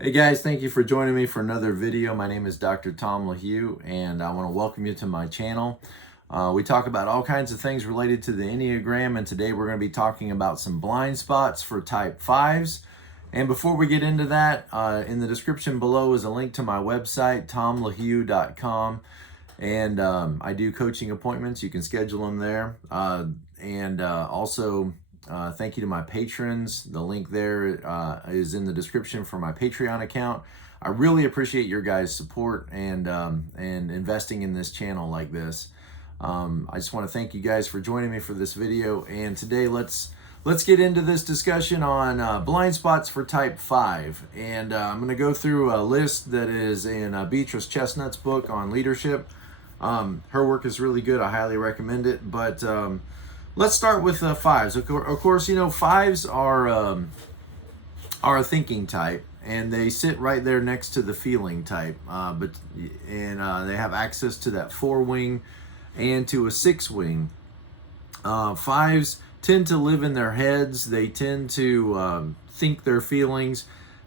Hey guys, thank you for joining me for another video. My name is Dr. Tom LaHue, and I want to welcome you to my channel. We talk about all kinds of things related to the Enneagram, and today we're going to be talking about some blind spots for type 5s. And before we get into that, in the description below is a link to my website, tomlahue.com. And I do coaching appointments. You can schedule them there. Also, thank you to my patrons. The link there is in the description for my Patreon account. I really appreciate your guys' support and investing in this channel like this. I just want to thank you guys for joining me for this video. And today, let's get into this discussion on blind spots for type 5. And I'm going to go through a list that is in Beatrice Chestnut's book on leadership. Her work is really good. I highly recommend it. But let's start with 5s. Of course, you know, 5s are a thinking type, and they sit right there next to the feeling type. They have access to that 4-wing and to a 6-wing. 5s tend to live in their heads. They tend to think their feelings,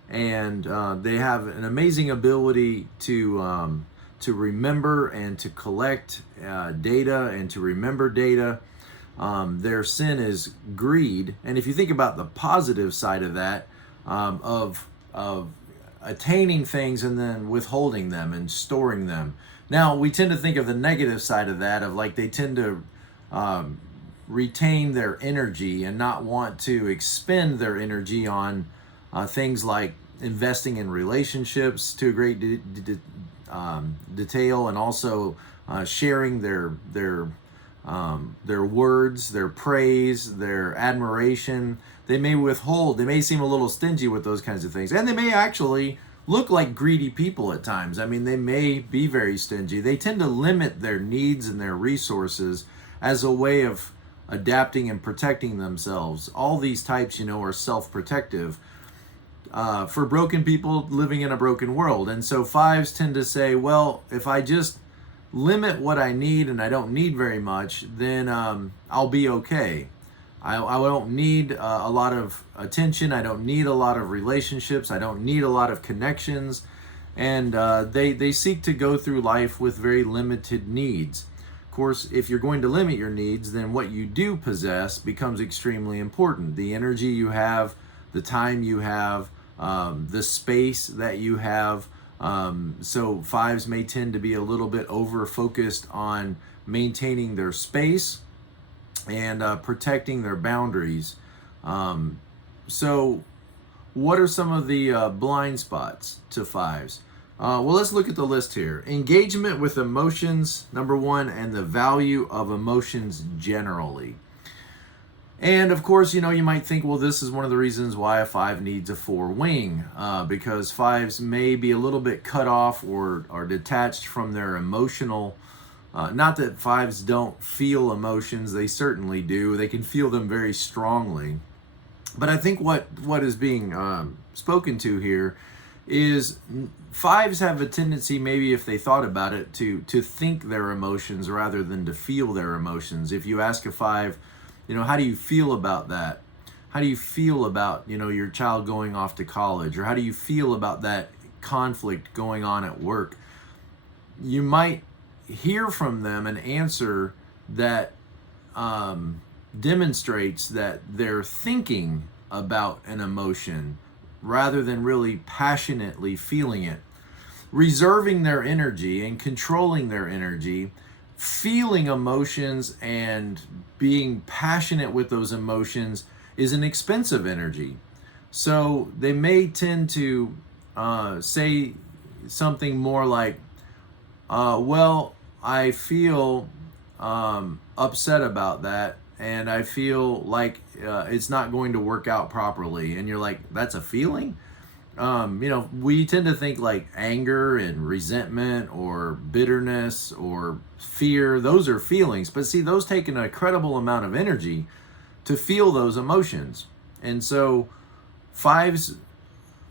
and they have an amazing ability to remember and to collect data and to remember data. Their sin is greed, and if you think about the positive side of that, of attaining things and then withholding them and storing them. Now we tend to think of the negative side of that, of like they tend to retain their energy and not want to expend their energy on things like investing in relationships to a great detail, and also sharing their words, their praise, their admiration. They may withhold, they may seem a little stingy with those kinds of things, and they may actually look like greedy people at times. I mean, they may be very stingy. They tend to limit their needs and their resources as a way of adapting and protecting themselves. All these types, you know, are self-protective for broken people living in a broken world. And so 5s tend to say, well, if I just limit what I need and I don't need very much, then I'll be okay. I don't need a lot of attention. I don't need a lot of relationships. I don't need a lot of connections. And they seek to go through life with very limited needs. Of course, if you're going to limit your needs, then what you do possess becomes extremely important. The energy you have, the time you have, the space that you have. So 5s may tend to be a little bit over-focused on maintaining their space and protecting their boundaries. So what are some of the blind spots to 5s? Well, let's look at the list here. Engagement with emotions, number 1, and the value of emotions generally. And of course, you know, you might think, well, this is one of the reasons why a 5 needs a 4-wing, because 5s may be a little bit cut off or detached from their emotional. Not that 5s don't feel emotions, they certainly do. They can feel them very strongly. But I think what is being spoken to here is 5s have a tendency, maybe if they thought about it, to think their emotions rather than to feel their emotions. If you ask a 5, you know, how do you feel about that? How do you feel about, you know, your child going off to college? Or how do you feel about that conflict going on at work? You might hear from them an answer that demonstrates that they're thinking about an emotion rather than really passionately feeling it. Reserving their energy and controlling their energy, feeling emotions and being passionate with those emotions is an expensive energy. So they may tend to say something more like, well, I feel upset about that, and I feel like it's not going to work out properly. And you're like, that's a feeling? You know, we tend to think like anger and resentment or bitterness or fear, those are feelings. But see, those take an incredible amount of energy to feel those emotions. And so 5s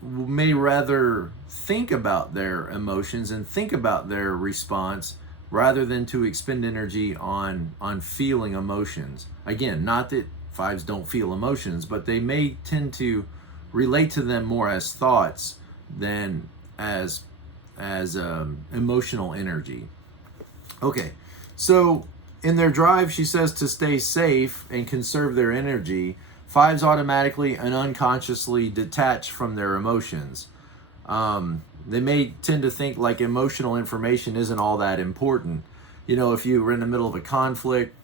may rather think about their emotions and think about their response rather than to expend energy on feeling emotions. Again, not that 5s don't feel emotions, but they may tend to relate to them more as thoughts than as emotional energy. Okay, so in their drive, she says, to stay safe and conserve their energy, fives automatically and unconsciously detach from their emotions. They may tend to think like emotional information isn't all that important. You know, if you were in the middle of a conflict,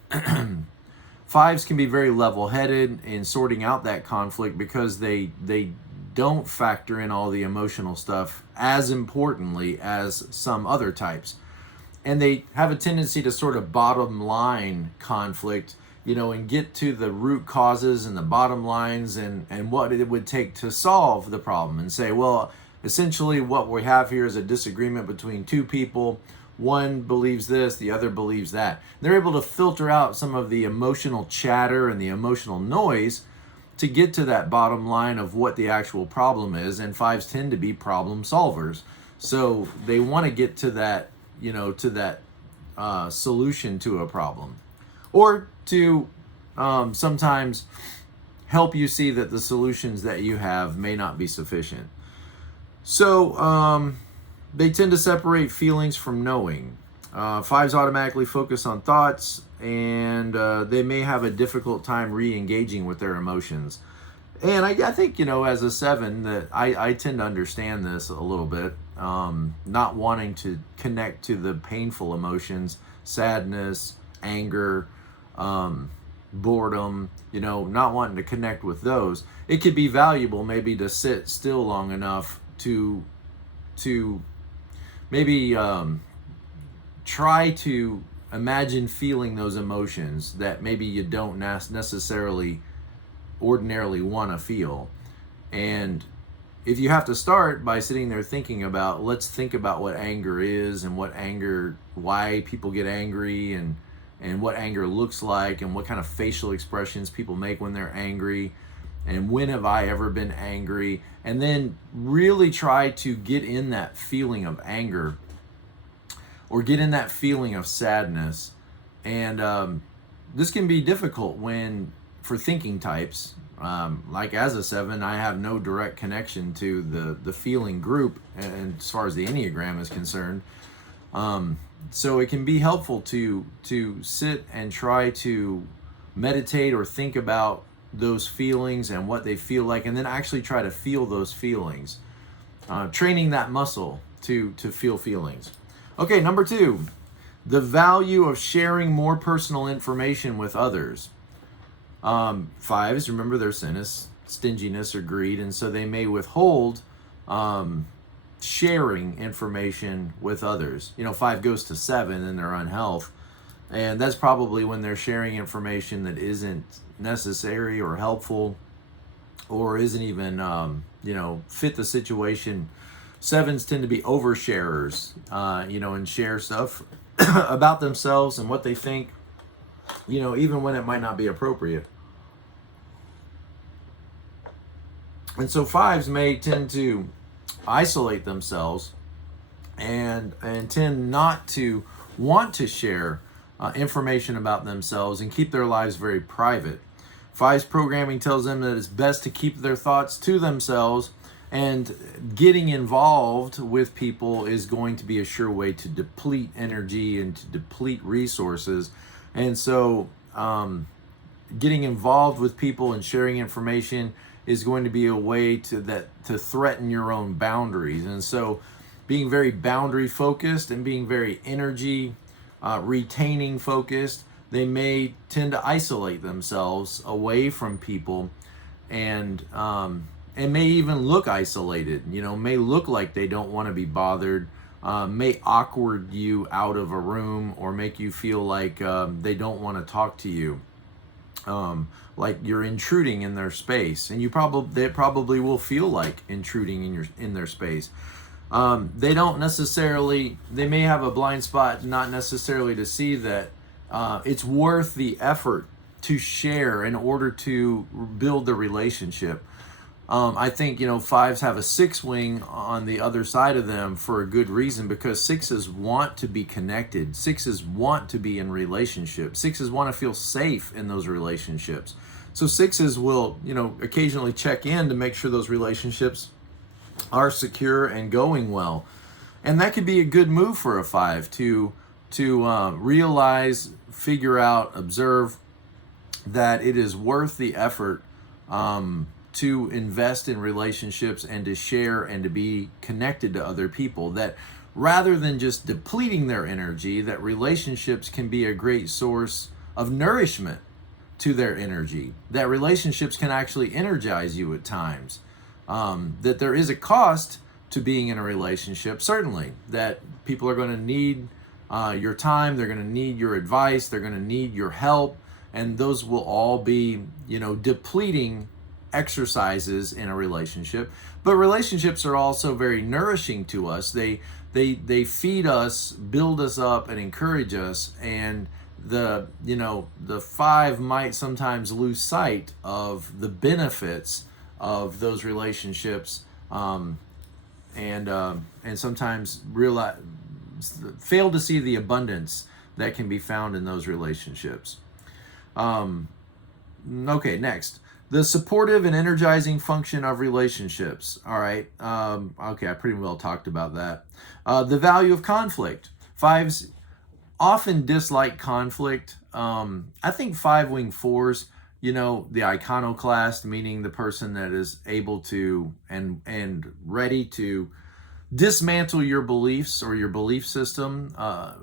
fives can be very level-headed in sorting out that conflict because they don't factor in all the emotional stuff as importantly as some other types. And they have a tendency to sort of bottom line conflict, you know, and get to the root causes and the bottom lines and what it would take to solve the problem, and say, well, essentially what we have here is a disagreement between two people. One believes this, the other believes that. They're able to filter out some of the emotional chatter and the emotional noise to get to that bottom line of what the actual problem is. And fives tend to be problem solvers. So they want to get to that, you know, to that solution to a problem, or to sometimes help you see that the solutions that you have may not be sufficient. So they tend to separate feelings from knowing. Fives automatically focus on thoughts, and they may have a difficult time re-engaging with their emotions. And I think, you know, as a seven, that I tend to understand this a little bit. Not wanting to connect to the painful emotions, sadness, anger, boredom, you know, not wanting to connect with those. It could be valuable maybe to sit still long enough to maybe try to imagine feeling those emotions that maybe you don't necessarily ordinarily want to feel. And if you have to start by sitting there thinking about, let's think about what anger is, and what anger, why people get angry, and what anger looks like, and what kind of facial expressions people make when they're angry, and when have I ever been angry, and then really try to get in that feeling of anger, or get in that feeling of sadness. And this can be difficult for thinking types. Like as a seven, I have no direct connection to the feeling group, and as far as the Enneagram is concerned. So it can be helpful to sit and try to meditate or think about those feelings and what they feel like, and then actually try to feel those feelings. Training that muscle to feel feelings. Okay, number 2, the value of sharing more personal information with others. Fives, remember, their sin is stinginess or greed, and so they may withhold sharing information with others. You know, 5 goes to 7 in their unhealth, and that's probably when they're sharing information that isn't necessary or helpful, or isn't even you know, fit the situation. Sevens tend to be oversharers, you know, and share stuff about themselves and what they think, you know, even when it might not be appropriate. And so fives may tend to isolate themselves and tend not to want to share information about themselves and keep their lives very private. Fives programming tells them that it's best to keep their thoughts to themselves, and getting involved with people is going to be a sure way to deplete energy and to deplete resources. And so getting involved with people and sharing information is going to be a way to threaten your own boundaries. And so being very boundary focused and being very energy retaining focused, they may tend to isolate themselves away from people, and may even look isolated, you know, may look like they don't want to be bothered, may awkward you out of a room, or make you feel like they don't want to talk to you, like you're intruding in their space, and they probably will feel like intruding in their space. They may have a blind spot, not necessarily to see that it's worth the effort to share in order to build the relationship. I think, you know, fives have a 6 wing on the other side of them for a good reason, because 6s want to be connected. 6s want to be in relationships. 6s want to feel safe in those relationships. So 6s will, you know, occasionally check in to make sure those relationships are secure and going well. And that could be a good move for a 5 to realize, figure out, observe that it is worth the effort to invest in relationships and to share and to be connected to other people. That rather than just depleting their energy, that relationships can be a great source of nourishment to their energy. That relationships can actually energize you at times. That there is a cost to being in a relationship, certainly. That people are going to need your time, they're going to need your advice, they're going to need your help, and those will all be, depleting exercises in a relationship. But relationships are also very nourishing to us. They feed us, build us up, and encourage us. And the 5 might sometimes lose sight of the benefits of those relationships, and sometimes fail to see the abundance that can be found in those relationships. Okay, next. The supportive and energizing function of relationships. All right. Okay, I pretty well talked about that. The value of conflict. 5s often dislike conflict. I think 5-wing 4s, the iconoclast, meaning the person that is able to and ready to dismantle your beliefs or your belief system. I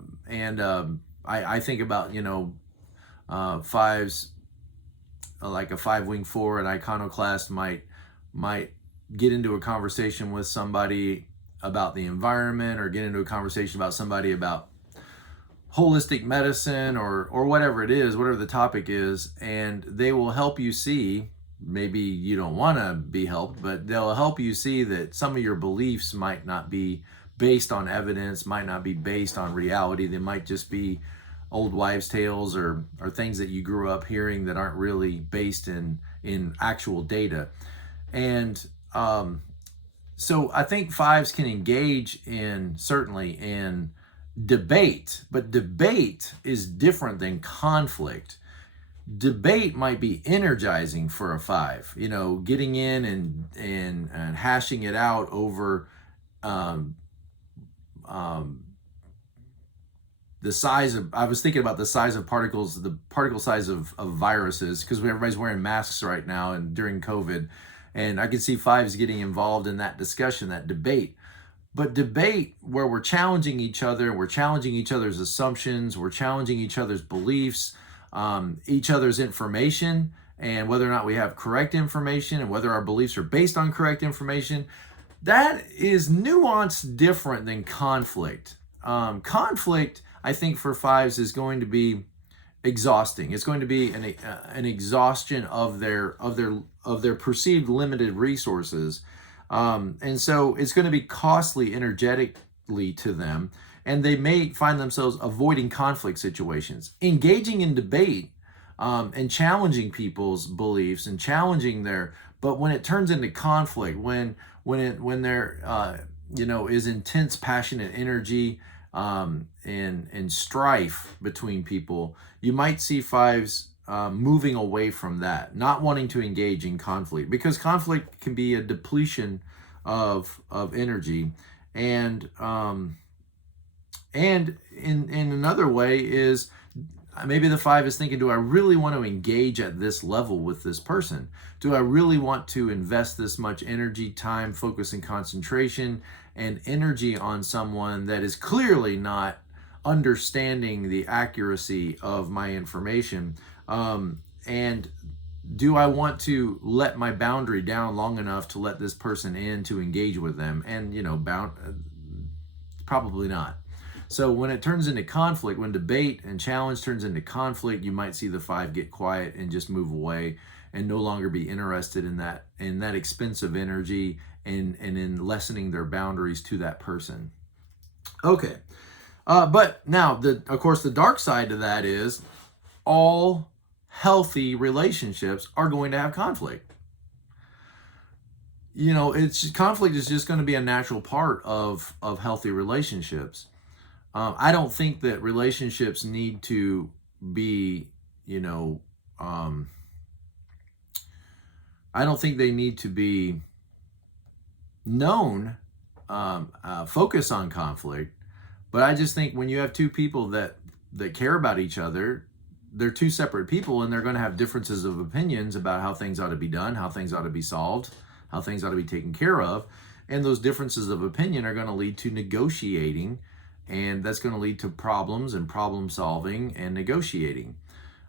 think about, 5s, like a 5-wing 4, an iconoclast might get into a conversation with somebody about the environment, or get into a conversation about somebody about holistic medicine, or whatever it is, whatever the topic is, and they will help you see, maybe you don't want to be helped, but they'll help you see that some of your beliefs might not be based on evidence, might not be based on reality. They might just be old wives' tales or things that you grew up hearing that aren't really based in actual data. And so I think 5s can engage certainly in debate, but debate is different than conflict. Debate might be energizing for a 5, getting in and hashing it out over the size of, I was thinking about the size of particles, the particle size of viruses, because everybody's wearing masks right now and during COVID. And I could see 5s getting involved in that discussion, that debate. But debate where we're challenging each other, we're challenging each other's assumptions, we're challenging each other's beliefs, each other's information, and whether or not we have correct information and whether our beliefs are based on correct information, that is nuanced different than conflict. Conflict, I think, for 5s is going to be exhausting. It's going to be an exhaustion of their perceived limited resources. And so it's going to be costly energetically to them, and they may find themselves avoiding conflict situations. Engaging in debate and challenging people's beliefs and challenging but when it turns into conflict, when there is intense passionate energy and strife between people, you might see 5s moving away from that, not wanting to engage in conflict, because conflict can be a depletion of energy. And in another way is, maybe the 5 is thinking, do I really want to engage at this level with this person? Do I really want to invest this much energy, time, focus, and concentration and energy on someone that is clearly not understanding the accuracy of my information? And do I want to let my boundary down long enough to let this person in to engage with them? And, probably not. So when it turns into conflict, when debate and challenge turns into conflict, you might see the 5 get quiet and just move away and no longer be interested in that expensive energy and in lessening their boundaries to that person. Okay. But now, of course, the dark side to that is all healthy relationships are going to have conflict. Conflict is just going to be a natural part of healthy relationships. I don't think that relationships need to be, I don't think they need to be known focus on conflict. But I just think when you have two people that care about each other, they're two separate people, and they're going to have differences of opinions about how things ought to be done, how things ought to be solved, how things ought to be taken care of. And those differences of opinion are going to lead to negotiating, and that's going to lead to problems and problem solving and negotiating.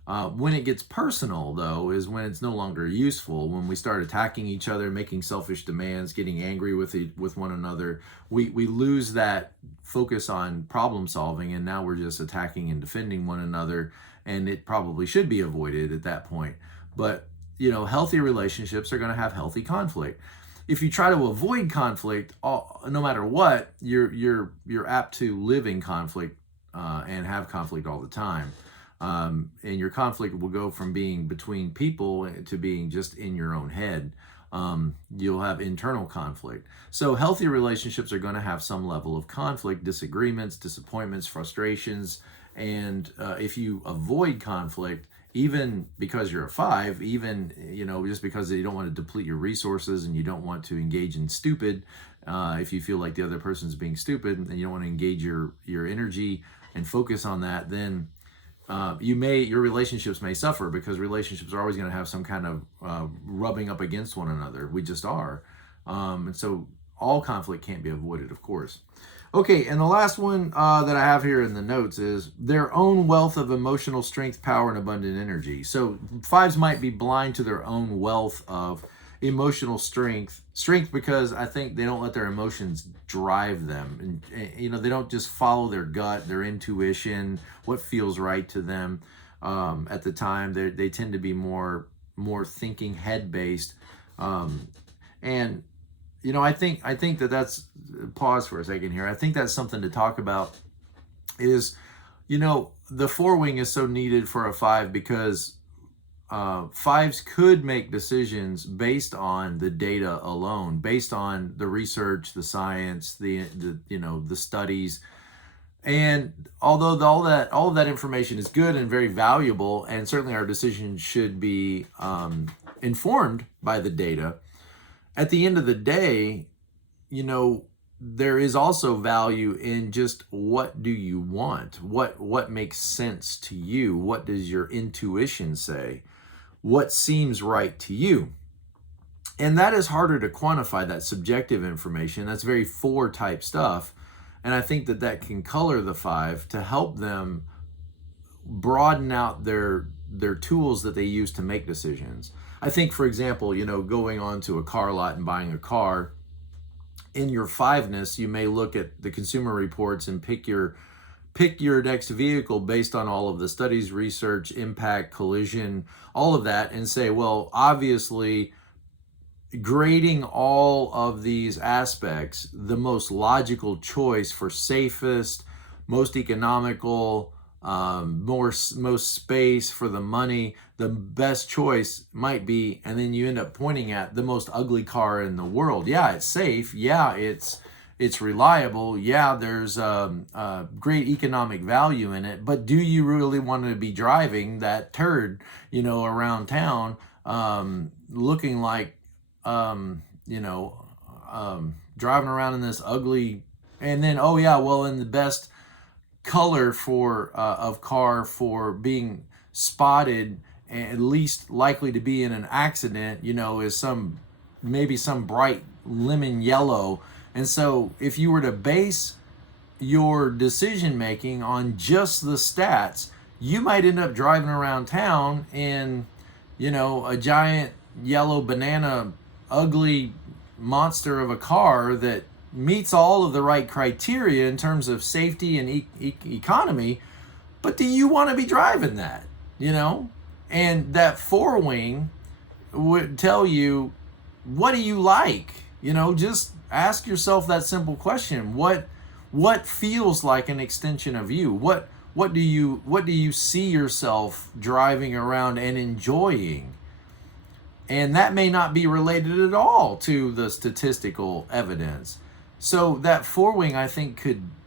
When it gets personal, though, is when it's no longer useful. When we start attacking each other, making selfish demands, getting angry with one another, we lose that focus on problem solving, and now we're just attacking and defending one another, and it probably should be avoided at that point. But healthy relationships are going to have healthy conflict. If you try to avoid conflict, no matter what, you're apt to live in conflict and have conflict all the time. And your conflict will go from being between people to being just in your own head. You'll have internal conflict. So healthy relationships are going to have some level of conflict, disagreements, disappointments, frustrations. And if you avoid conflict, even because you're a 5, even just because you don't want to deplete your resources and you don't want to engage in stupid, if you feel like the other person's being stupid and you don't want to engage your energy and focus on that, then your relationships may suffer, because relationships are always going to have some kind of rubbing up against one another. We just are. And so all conflict can't be avoided, of course. Okay, and the last one that I have here in the notes is their own wealth of emotional strength, power, and abundant energy. So 5s might be blind to their own wealth of emotional strength because I think they don't let their emotions drive them. And they don't just follow their gut, their intuition, what feels right to them at the time. They tend to be more thinking head based. And I think that's, pause for a second here. I think that's something to talk about is, the 4-wing is so needed for a 5 because 5s could make decisions based on the data alone, based on the research, the science, the studies. And although all of that information is good and very valuable, and certainly our decisions should be informed by the data, at the end of the day, there is also value in just what do you want? What makes sense to you? What does your intuition say? What seems right to you? And that is harder to quantify, that subjective information. That's very 4 type stuff. And I think that can color the 5 to help them broaden out their tools that they use to make decisions. I think, for example, going onto a car lot and buying a car, in your 5ness, you may look at the consumer reports and pick your next vehicle based on all of the studies, research, impact, collision, all of that, and say, well, obviously, grading all of these aspects, the most logical choice for safest, most economical, most space for the money, the best choice might be, and then you end up pointing at the most ugly car in the world. Yeah, it's safe. Yeah, it's reliable. Yeah, there's great economic value in it. But do you really want to be driving that turd, around town, looking like, driving around in this ugly, and then, oh yeah, well, in the best color of car for being spotted and least likely to be in an accident, is maybe some bright lemon yellow. And so if you were to base your decision making on just the stats, you might end up driving around town in, a giant yellow banana ugly monster of a car that meets all of the right criteria in terms of safety and economy, but do you want to be driving that? And that 4-wing would tell you, what do you like? Just ask yourself that simple question. What feels like an extension of you? What do you see yourself driving around and enjoying? And that may not be related at all to the statistical evidence. So that 4-wing, I think,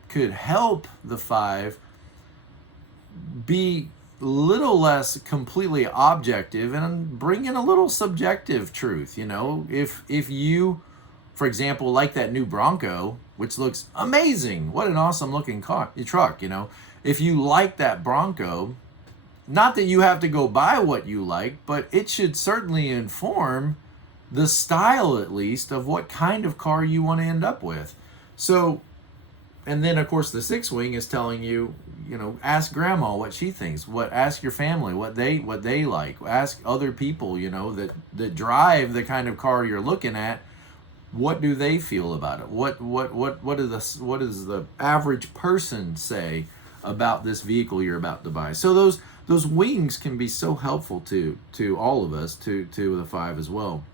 could help the 5 be a little less completely objective and bring in a little subjective truth. If you For example, like that new Bronco, which looks amazing. What an awesome looking truck, you know. If you like that Bronco, not that you have to go buy what you like, but it should certainly inform the style, at least, of what kind of car you want to end up with. So, and then of course the sixth wing is telling you, you know, ask grandma what she thinks, ask your family what they like, ask other people, you know, that drive the kind of car you're looking at, what do they feel about it? What does the average person say about this vehicle you're about to buy? So those wings can be so helpful to all of us, to the five as well.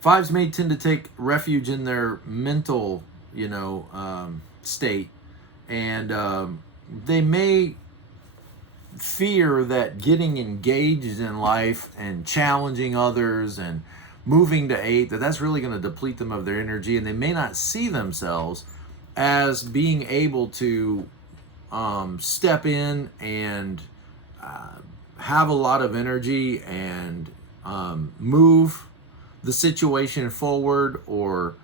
Fives may tend to take refuge in their mental, you know, state, and they may fear that getting engaged in life and challenging others and moving to 8, that's really going to deplete them of their energy, and they may not see themselves as being able to step in and have a lot of energy and move the situation forward, or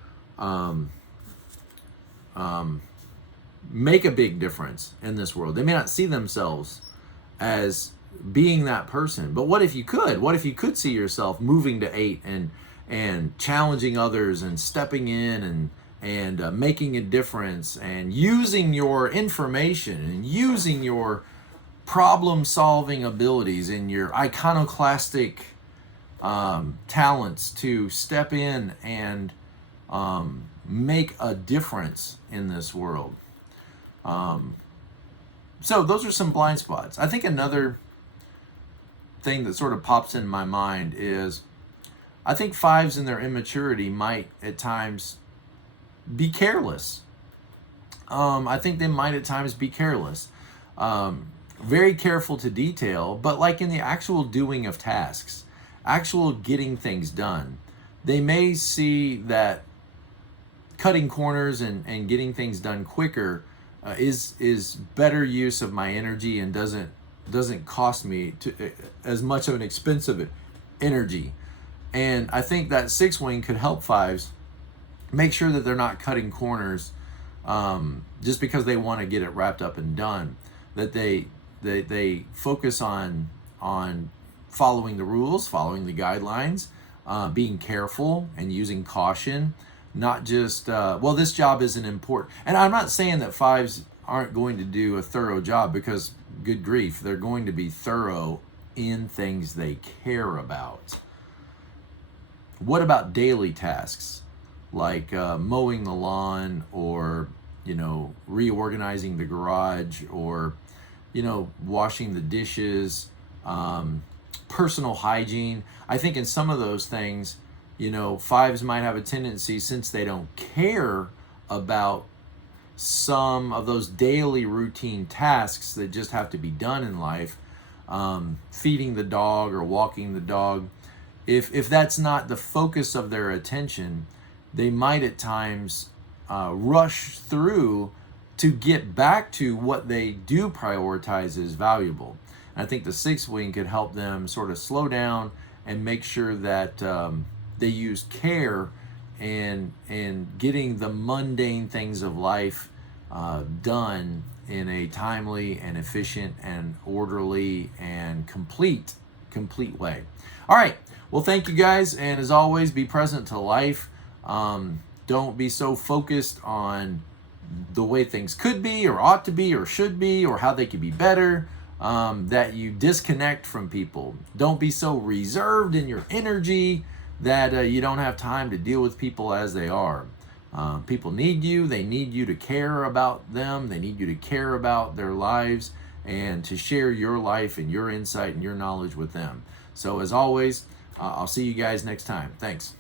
make a big difference in this world. They may not see themselves as being that person. But what if you could? What if you could see yourself moving to 8 and challenging others and stepping in and making a difference and using your information and using your problem-solving abilities and your iconoclastic talents to step in and make a difference in this world. So those are some blind spots. I think another thing that sort of pops in my mind is, I think fives in their immaturity might at times be careless. I think they might at times be careless. Very careful to detail, but like in the actual doing of tasks, actual getting things done, they may see that cutting corners and getting things done quicker is better use of my energy and doesn't cost me as much of an expensive energy. And I think that sixth wing could help fives make sure that they're not cutting corners just because they want to get it wrapped up and done. That they focus on following the rules, following the guidelines, being careful and using caution. Not just, well, this job isn't important. And I'm not saying that fives aren't going to do a thorough job, because good grief, they're going to be thorough in things they care about. What about daily tasks like mowing the lawn, or, you know, reorganizing the garage, or, you know, washing the dishes, personal hygiene? I think in some of those things, you know, fives might have a tendency, since they don't care about some of those daily routine tasks that just have to be done in life, feeding the dog or walking the dog, if that's not the focus of their attention, they might at times rush through to get back to what they do prioritize as valuable. And I think the sixth wing could help them sort of slow down and make sure that they use care in getting the mundane things of life done in a timely and efficient and orderly and complete way. All right. Well, thank you guys. And as always, be present to life. Don't be so focused on the way things could be or ought to be or should be or how they could be better, that you disconnect from people. Don't be so reserved in your energy that you don't have time to deal with people as they are. People need you. They need you to care about them. They need you to care about their lives and to share your life and your insight and your knowledge with them. So as always, I'll see you guys next time. Thanks.